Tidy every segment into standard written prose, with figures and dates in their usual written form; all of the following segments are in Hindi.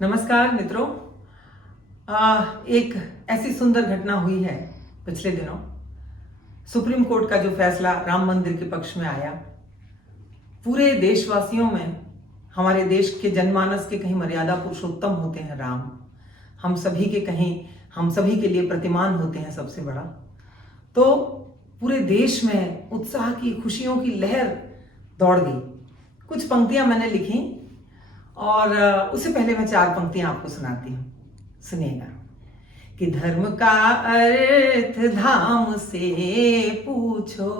नमस्कार मित्रों। एक ऐसी सुंदर घटना हुई है पिछले दिनों। सुप्रीम कोर्ट का जो फैसला राम मंदिर के पक्ष में आया, पूरे देशवासियों में, हमारे देश के जनमानस के कहीं मर्यादा पुरुषोत्तम होते हैं राम, हम सभी के लिए प्रतिमान होते हैं सबसे बड़ा। तो पूरे देश में उत्साह की, खुशियों की लहर दौड़ गई। कुछ पंक्तियां मैंने लिखी और उससे पहले मैं 4 पंक्तियां आपको सुनाती हूँ, सुनिएगा। कि धर्म का अर्थ धाम से पूछो,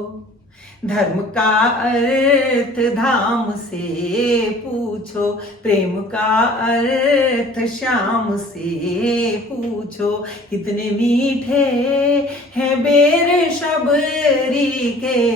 धर्म का अर्थ धाम से पूछो, प्रेम का अर्थ श्याम से पूछो। कितने मीठे हैं बेर शबरी के,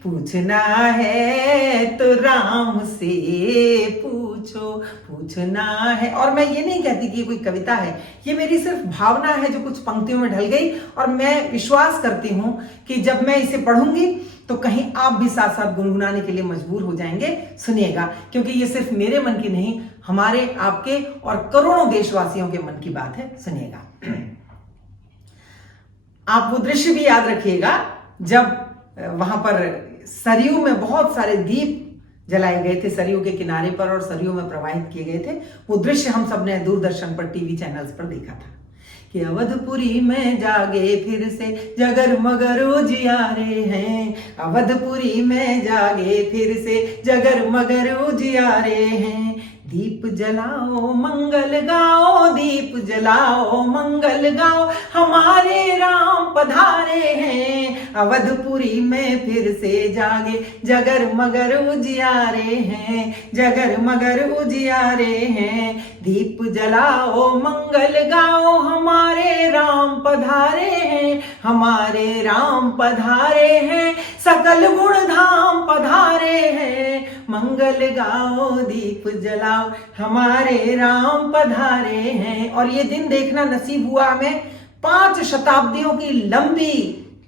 पूछना है तो राम से पूछना है। और मैं ये नहीं कहती कि कोई कविता है, ये मेरी सिर्फ भावना है जो कुछ पंक्तियों में ढल गई, और मैं विश्वास करती हूं कि जब मैं इसे पढ़ूंगी तो कहीं आप भी साथ साथ गुनगुनाने के लिए मजबूर हो जाएंगे। सुनिएगा, क्योंकि ये सिर्फ मेरे मन की नहीं, हमारे, आपके और करोड़ों देशवासियों के मन की बात है। सुनिएगा। आप वो दृश्य भी याद रखिएगा जब वहां पर सरयू में बहुत सारे दीप जलाए गए थे, सरयू के किनारे पर, और सरयू में प्रवाहित किए गए थे। वो दृश्य हम सबने दूरदर्शन पर, टीवी चैनल्स पर देखा था कि अवधपुरी में जागे फिर से जगर मगर उजियारे हैं, अवधपुरी में जागे फिर से जगर मगर उजियारे हैं। दीप जलाओ मंगल गाओ, दीप जलाओ मंगल गाओ, हमारे राम पधारे हैं, अवधपुरी में फिर से जागे जगर मगर उजियारे हैं, जगर मगर उजियारे हैं। दीप जलाओ मंगल गाओ, हमारे राम पधारे हैं, हमारे राम पधारे हैं, सकल गुण धाम पधारे हैं। मंगल गाओ दीप जलाओ, हमारे राम पधारे हैं। और ये दिन देखना नसीब हुआ हमें 5 शताब्दियों की लंबी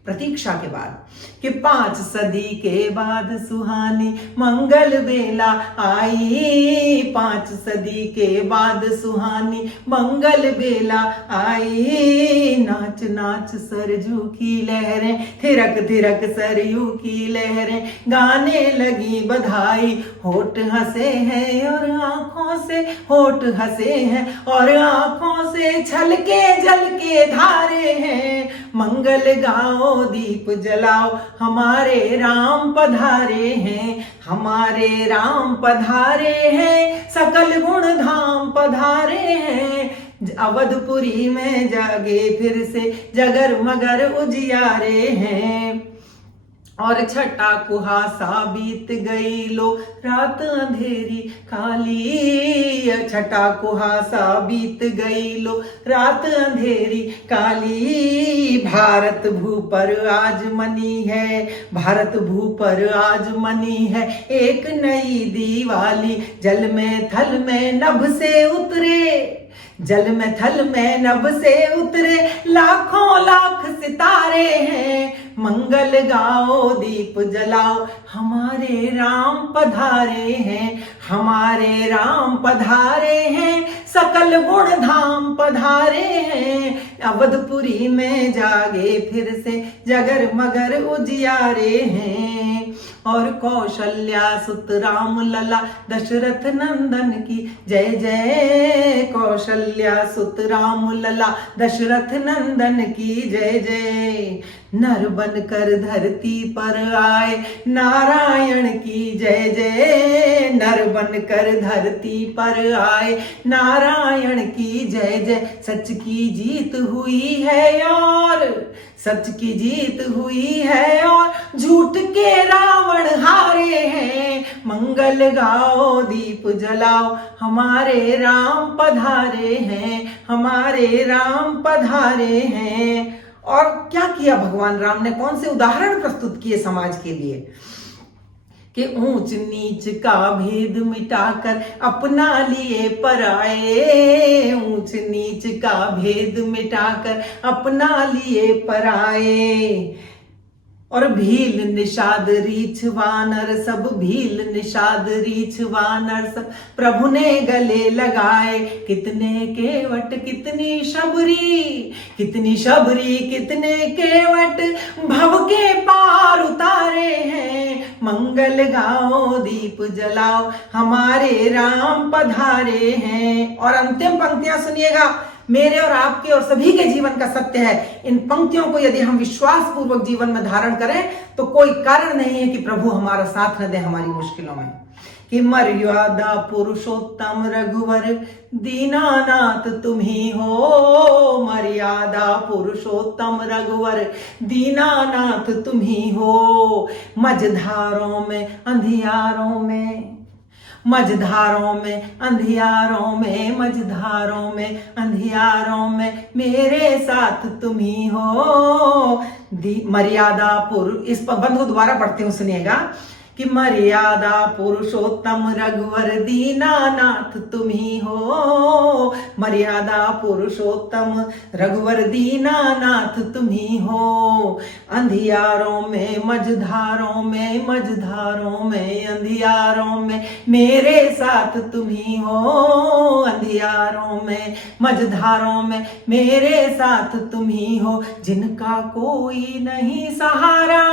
प्रतीक्षा के बाद, कि 5 सदी के बाद सुहानी मंगल बेला आई, 5 सदी के बाद सुहानी मंगल बेला आई। नाच नाच सरजू की लहरें, थिरक थिरक सरयू की लहरें, गाने लगी बधाई। होठ हंसे हैं और आंखों से, होठ हंसे हैं और आंखों से छलके झलके धारे हैं। मंगल गाओ दीप जलाओ, हमारे राम पधारे हैं, हमारे राम पधारे हैं, सकल गुण धाम पधारे हैं। अवधपुरी में जागे फिर से जगर मगर उजियारे हैं। और छठा कुहासा बीत गई लो रात अंधेरी काली, छठा कुहासा बीत गई लो रात अंधेरी काली। भारत भू पर आज मनी है, भारत भू पर आज मनी है एक नई दिवाली। जल में थल में नभ से उतरे, जल में थल में नभ से उतरे लाखों लाख सितारे हैं। मंगल गाओ दीप जलाओ, हमारे राम पधारे हैं, हमारे राम पधारे हैं, सकल गुण धाम पधारे हैं। अवधपुरी में जागे फिर से जगर मगर उजियारे हैं। और कौशल्या सुत राम लला दशरथ नंदन की जय जय, कौशल्या सुत राम लला दशरथ नंदन की जय जय। नर बनकर धरती पर आए नारायण की जय जय, नर बनकर धरती पर आए नारायण की जय जय। सच की जीत हुई है और, सच की जीत हुई है और झूठ के रावण हारे हैं। मंगल गाओ दीप जलाओ, हमारे राम पधारे हैं, हमारे राम पधारे हैं। और क्या किया भगवान राम ने, कौन से उदाहरण प्रस्तुत किए समाज के लिए, कि ऊंच नीच का भेद मिटाकर अपना लिए पराए, ऊंच नीच का भेद मिटाकर अपना लिए पराए। और भील निषाद रीछ वानर सब, भील निषाद रीछ वानर सब, प्रभु ने गले लगाए कितने केवट कितनी शबरी, कितनी शबरी कितने केवट, भव के पार उतारे हैं, मंगल गाओ दीप जलाओ हमारे राम पधारे हैं। और अंतिम पंक्तियां सुनिएगा, मेरे और आपके और सभी के जीवन का सत्य है। इन पंक्तियों को यदि हम विश्वास पूर्वक जीवन में धारण करें तो कोई कारण नहीं है कि प्रभु हमारा साथ न दे हमारी मुश्किलों में। कि मर्यादा पुरुषोत्तम रघुवर दीनानाथ तुम ही हो, मर्यादा पुरुषोत्तम रघुवर दीनानाथ तुम ही हो। मझधारों में अंधियारों में, मझधारों में अंधियारों में, मझधारों में अंधियारों में मेरे साथ तुम ही हो। मर्यादा पुरुष, इस बंध को दोबारा पढ़ते हूं, सुनिएगा। कि मर्यादा पुरुषोत्तम रघुवर दीनानाथ तुम ही हो, मर्यादा पुरुषोत्तम रघुवर दीनानाथ तुम ही हो। अंधियारों में मझधारों में, मझधारों में अंधियारों में मेरे साथ तुम ही हो, अंधियारों में मझधारों में मेरे साथ तुम ही हो। जिनका कोई नहीं सहारा,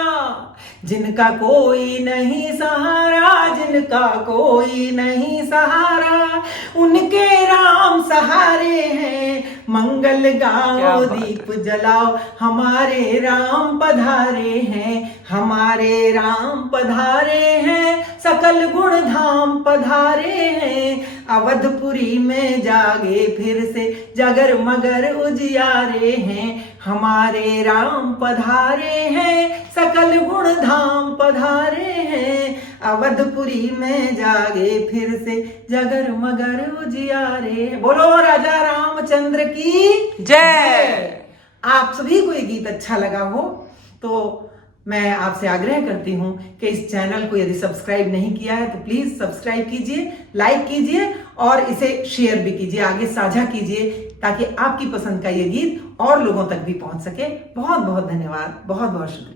जिनका कोई नहीं सहारा, जिनका कोई नहीं सहारा, उनके राम सहारे हैं। मंगल गाओ दीप जलाओ हमारे राम पधारे हैं, हमारे राम पधारे हैं, सकल गुण धाम पधारे हैं। अवधपुरी में जागे फिर से जगर मगर उजियारे हैं, हमारे राम पधारे हैं, सकल गुण धाम पधारे हैं। अवधपुरी में जागे फिर से जगर मगर उजियारे। बोलो राजा रामचंद्र की जय। आप सभी को ये गीत अच्छा लगा हो तो मैं आपसे आग्रह करती हूं कि इस चैनल को यदि सब्सक्राइब नहीं किया है तो प्लीज सब्सक्राइब कीजिए, लाइक कीजिए और इसे शेयर भी कीजिए, आगे साझा कीजिए, ताकि आपकी पसंद का ये गीत और लोगों तक भी पहुंच सके। बहुत बहुत धन्यवाद, बहुत बहुत शुक्रिया।